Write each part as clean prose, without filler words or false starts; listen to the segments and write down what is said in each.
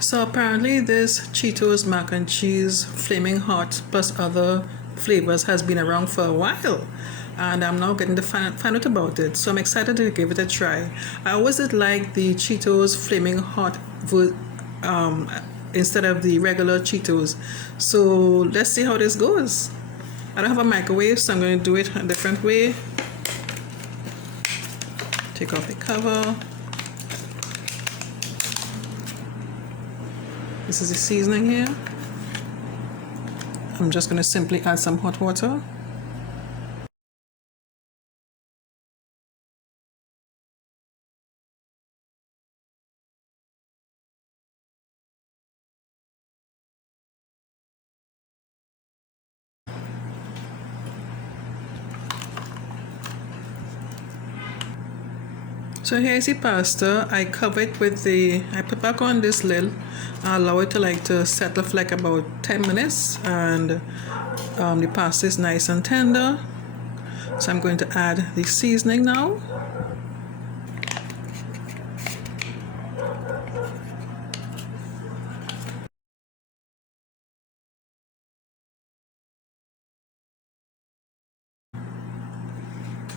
So apparently this Cheetos mac and cheese flaming hot plus other flavors has been around for a while, and I'm now getting to find out about it. So I'm excited to give it a try. I always did like the Cheetos flaming hot instead of the regular Cheetos. So let's see how this goes. I don't have a microwave, so I'm going to do it a different way. Take off the cover. This is the seasoning here. I'm just going to simply add some hot water. So here's the pasta. I cover it with I put back on this lid. I allow it to settle for like about 10 minutes, and the pasta is nice and tender. So I'm going to add the seasoning now.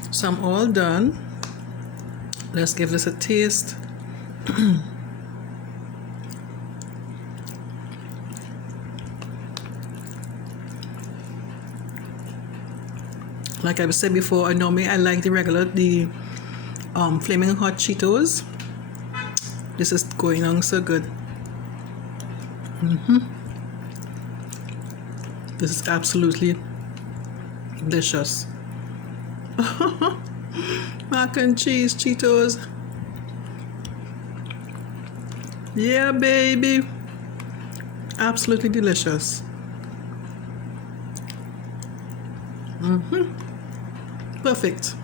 So I'm all done. Let's give this a taste. Like I said before, I like the flaming hot Cheetos. This is going on so good. This is absolutely delicious. Mac and cheese Cheetos. Yeah, baby. Absolutely delicious. Perfect.